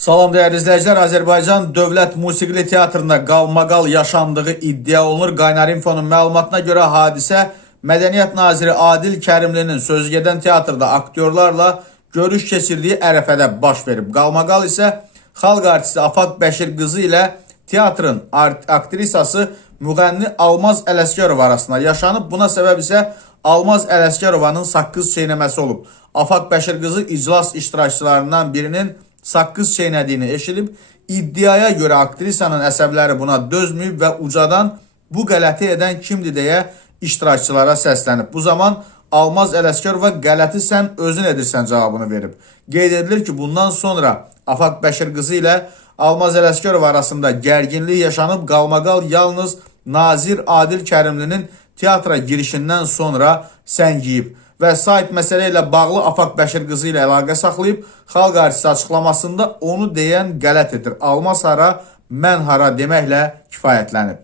Salam değerli izləyicilər, Azərbaycan Dövlət Musiqili Teatrında qalmaqal yaşandığı iddia olunur. Qaynar Infonun məlumatına görə hadisə Mədəniyyət Naziri Adil Kərimlinin sözügedən teatrda aktyorlarla görüş keçirdiyi ərəfədə baş verib. Qalmaqal isə xalq artisti Afaq Bəşir qızı ilə teatrın aktrisası müğənni Almaz Ələsgərov arasında yaşanıb. Buna səbəb isə Almaz Ələsgərovanın saqqız çeynəməsi olub. Afaq Bəşir qızı iclas iştirakçılarından birinin saqqız çeynədiyini eşidib, iddiaya görə aktrisanın əsəbləri buna dözməyib və ucadan bu qələti edən kimdir deyə iştirakçılara səslənib. Bu zaman Almaz Ələsgərova qələti sən özün edirsən cavabını verib. Qeyd edilir ki, bundan sonra Afaq Bəşir qızı ilə Almaz Ələsgərov arasında gərginlik yaşanıb, qalmaqal yalnız Nazir Adil Kərimlinin teatra girişindən sonra səngiyib və sayt məsələ ilə bağlı Afaq Bəşir qızı ilə əlaqə saxlayıb, xalq artisti açıqlamasında onu deyən qələt edir. Almaz hara, mən hara deməklə kifayətlənib.